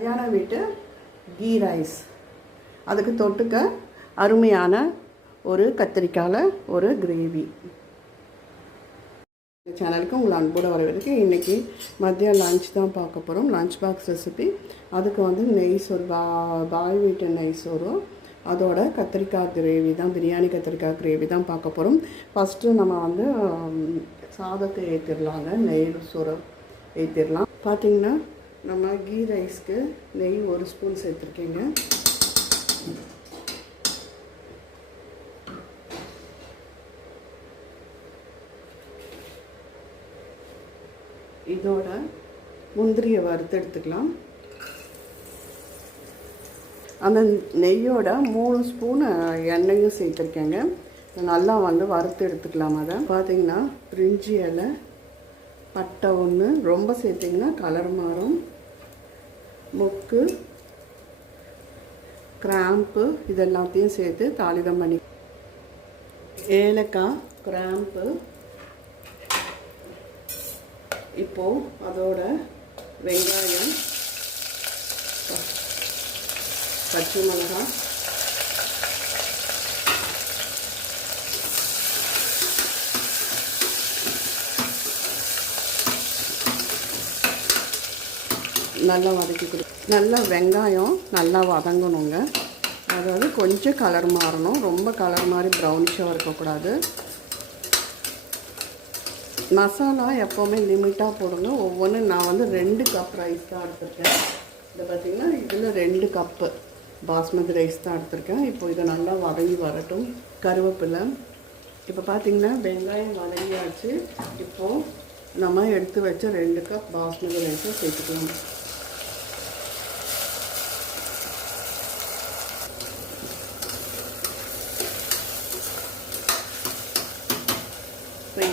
கல்யாண வீட்டு key rice. அதுக்கு தொட்டுக்க அருமையான ஒரு கத்திரிக்காயில் ஒரு கிரேவி சேனலுக்கு உங்களை அன்போடு வரவேற்கு இன்றைக்கி மதியம் லஞ்ச் தான் பார்க்க போகிறோம் லஞ்ச் பாக்ஸ் ரெசிபி அதுக்கு வந்து நெய் சோறு பா பாய் வீட்டு நெய் சோறும் அதோட கத்திரிக்காய் கிரேவி தான் பிரியாணி கத்திரிக்காய் கிரேவி தான் பார்க்க போகிறோம் ஃபஸ்ட்டு நம்ம வந்து சாதத்தை ஏற்றிடலாங்க நெய் சோறு ஏற்றிடலாம் பார்த்தீங்கன்னா நம்ம கீ ரைஸ்க்கு நெய் ஒரு ஸ்பூன் சேர்த்துருக்கேங்க. இதோட முந்திரியை வறுத்து எடுத்துக்கலாம். அந்த நெய்யோட மூணு ஸ்பூன் எண்ணெயும் சேர்த்துருக்கேங்க. நல்லா வந்து வறுத்து எடுத்துக்கலாம் அதை. பார்த்தீங்கன்னா பிரிஞ்சி இலை பட்டை ஒன்று ரொம்ப சேர்த்திங்கன்னா கலர் மாறும். முக்கு கிராம்பு இது எல்லாத்தையும் சேர்த்து தாளிதம் பண்ணி ஏலக்காய் கிராம்பு இப்போ அதோட வெங்காயம் பச்சை மிளகாய் நல்லா வதக்கி கொடு. நல்லா வெங்காயம் நல்லா வதங்கணுங்க. அதாவது கொஞ்சம் கலர் மாறணும். ரொம்ப கலர் மாதிரி ப்ரௌனிஷாக இருக்கக்கூடாது. மசாலா எப்போவுமே லிமிட்டாக போடுங்க. ஒவ்வொன்றும் நான் வந்து ரெண்டு கப் ரைஸ் தான் எடுத்திருக்கேன். இதை பார்த்திங்கன்னா இதில் ரெண்டு கப்பு பாஸ்மதி ரைஸ் தான் எடுத்திருக்கேன். இப்போ இதை நல்லா வதங்கி வரட்டும். கருவேப்பிலை. இப்போ பார்த்திங்கன்னா வெங்காயம் வதங்கியாச்சு. இப்போது நம்ம எடுத்து வச்ச ரெண்டு கப் பாஸ்மதி ரைஸை சேர்த்துக்கலாம்.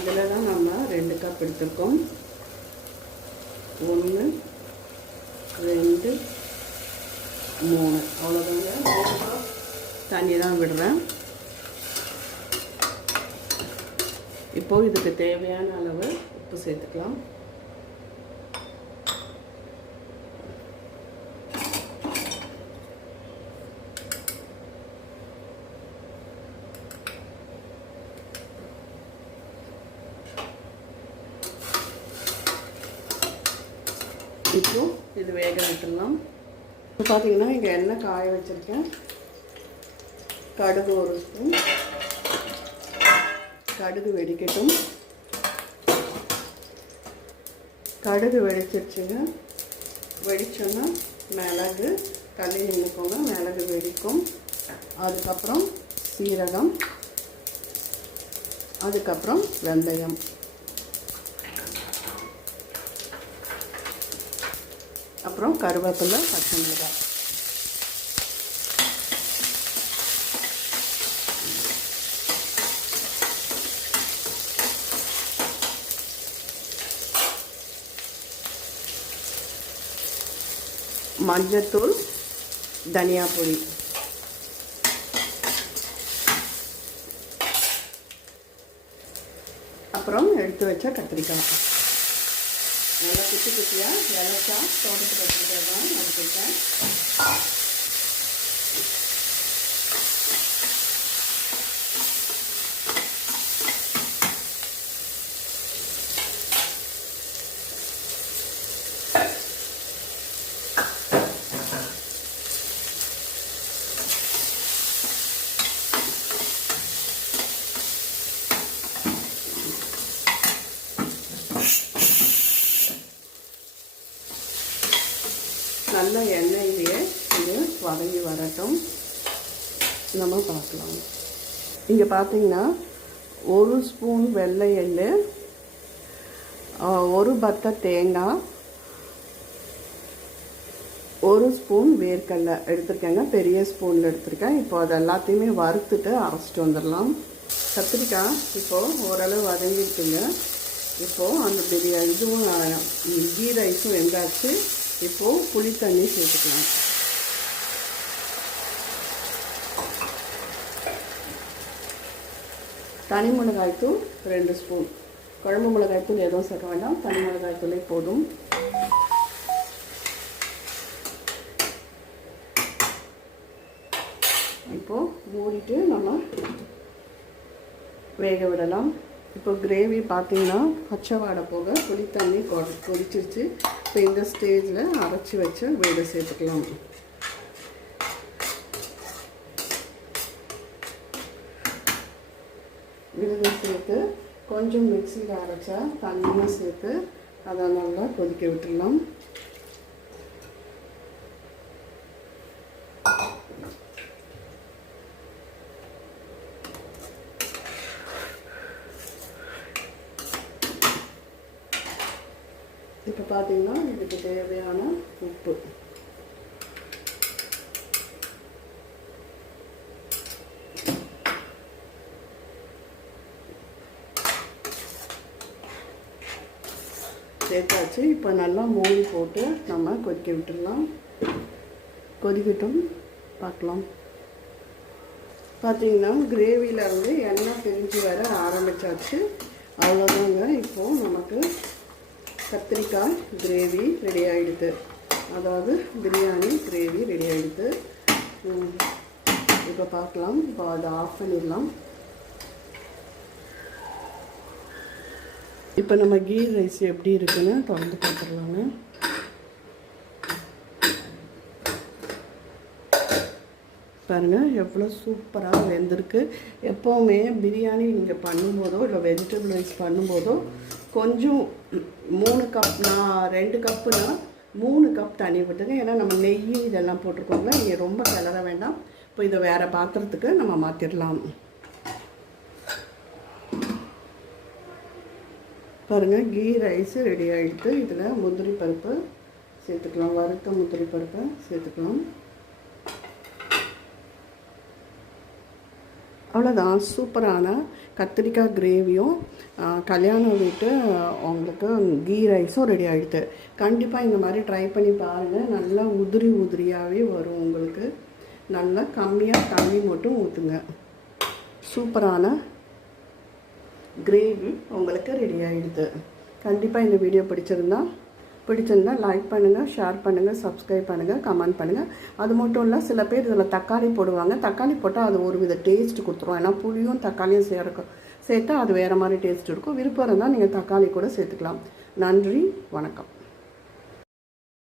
இதில் தான் நம்ம ரெண்டு கப் எடுத்துருக்கோம். ஒன்று ரெண்டு மூணு. அவ்வளோதாங்க மூணு கப் தண்ணி தான் விடுறேன். இப்போது இதுக்கு தேவையான அளவு உப்பு சேர்த்துக்கலாம். இப்போ இது வேக விட்டுடலாம். இப்போ பார்த்தீங்கன்னா இங்கே எண்ணெய் காய வச்சுருக்கேன். கடுகு ஒரு ஸ்பூன். கடுகு வெடிக்கட்டும். கடுகு வெடிச்சிருச்சுங்க. வெடிச்சோன்னா மிளகு தண்ணி நின்றுக்கோங்க மிளகு வெடிக்கும். அதுக்கப்புறம் சீரகம். அதுக்கப்புறம் வெந்தயம். அப்புறம் கருவேப்பிலை பச்சை மிளகாய். மஞ்சத்தூள் தனியா பொடி. அப்புறம் எடுத்து வச்ச கத்திரிக்காய். நல்லா குட்டி குட்டியாக இலச்சா தோட்டத்து கத்திரிக்காய் தான் எடுத்துருக்கேன் நல்ல எண்ணெயிலேயே இது வதங்கி வரட்டும். நம்ம பார்க்கலாம். இங்கே பார்த்தீங்கன்னா ஒரு ஸ்பூன் வெள்ளை எள் ஒரு பத்த தேங்காய் ஒரு ஸ்பூன் வேர்க்கடலை எடுத்திருக்கேங்க. பெரிய ஸ்பூனில் எடுத்திருக்கேன். இப்போ அது எல்லாத்தையுமே வறுத்துட்டு அரைச்சிட்டு வந்துடலாம். கத்திரிக்காய் இப்போது ஓரளவு வதங்கிட்டுங்க இப்போது அந்த பெரிய இதுவும் கீ ரைஸும் வெந்தாச்சு. இப்போது புளி தண்ணி சேர்த்துக்கலாம். தனி மிளகாய் ரெண்டு ஸ்பூன். குழம்பு மிளகாய் தூள் எதுவும் சேர்க்க வேண்டாம். தனி மிளகாய் தூளே போதும். இப்போது மூடிட்டு நம்ம வேக விடலாம். இப்போ கிரேவி பார்த்தீங்கன்னா பச்சை வாடை போக புளி தண்ணி கொ- கொதிச்சிருச்சு. இப்போ இந்த ஸ்டேஜில் அரைச்சி வச்ச வீடை சேர்த்துக்கலாம். விழுது சேர்த்து கொஞ்சம் மிக்சியில் அரைச்சா தண்ணியும் சேர்த்து அதை நல்லா கொதிக்க விட்டுடலாம். இப்போ பார்த்தீங்கன்னா இதுக்கு தேவையான உப்பு. சேர்த்தாச்சு. இப்போ நல்லா மூடி போட்டு நம்ம கொதிக்க விட்டுடலாம். கொதிக்கட்டும். பார்க்கலாம். பார்த்தீங்கன்னா கிரேவியிலேருந்து எண்ணெய் பிரிஞ்சு வர ஆரம்பிச்சாச்சு. அவ்வளோதாங்க இப்போது நமக்கு கத்திரிக்காய் கிரேவி ரெடி ஆகிடுது அதாவது பிரியாணி கிரேவி ரெடி ஆகிடுது இப்போ பார்க்கலாம். இப்போ அதை ஆஃப் பண்ணிடலாம். இப்போ நம்ம கீ ரைஸ் எப்படி இருக்குன்னு திறந்து பார்த்துடலாங்க. பாருங்கள் எவ்வளோ சூப்பராக வெந்திருக்கு. எப்போவுமே பிரியாணி நீங்கள் பண்ணும்போதோ இல்லை வெஜிடபிள் ரைஸ் பண்ணும்போதோ கொஞ்சம் மூணு கப் நான் ரெண்டு கப்புனா மூணு கப் தண்ணி விட்டுங்க. ஏன்னா நம்ம நெய் இதெல்லாம் போட்டிருக்கோங்களா நீங்கள் ரொம்ப கிளற வேண்டாம். இப்போ இதை வேறு பாத்திரத்துக்கு நம்ம மாற்றிடலாம் பாருங்கள் கீ ரைஸு ரெடி ஆகிடுது இதில் முந்திரி பருப்பு சேர்த்துக்கலாம். வறுத்த முந்திரி பருப்பை சேர்த்துக்கலாம். அவ்வளோதான் சூப்பரான கத்திரிக்காய் கிரேவியும் கல்யாண வீட்டு உங்களுக்கு கீ ரைஸும் ரெடி ஆகிடுது கண்டிப்பாக இந்த மாதிரி ட்ரை பண்ணி பாருங்கள் நல்லா உதிரி உதிரியாகவே வரும் உங்களுக்கு. நல்லா கம்மியாக தண்ணி மட்டும் ஊற்றுங்க சூப்பரான கிரேவி உங்களுக்கு ரெடி ஆகிடுது கண்டிப்பாக இந்த வீடியோ பிடிச்சிருந்தா பிடிச்சிருந்தா லைக் பண்ணுங்கள் ஷேர் பண்ணுங்கள் சப்ஸ்கிரைப் பண்ணுங்கள் கமெண்ட் பண்ணுங்கள் அது மட்டும் இல்லை சில பேர் இதில் தக்காளி போடுவாங்க. தக்காளி போட்டால் அது ஒரு வித டேஸ்ட் கொடுத்துரும். ஏன்னா புளியும் தக்காளியும் சேர்க்கும் சேர்த்தா அது வேறு மாதிரி டேஸ்ட் இருக்கும். விருப்பம் இருந்தால் நீங்கள் தக்காளி கூட சேர்த்துக்கலாம். நன்றி வணக்கம்.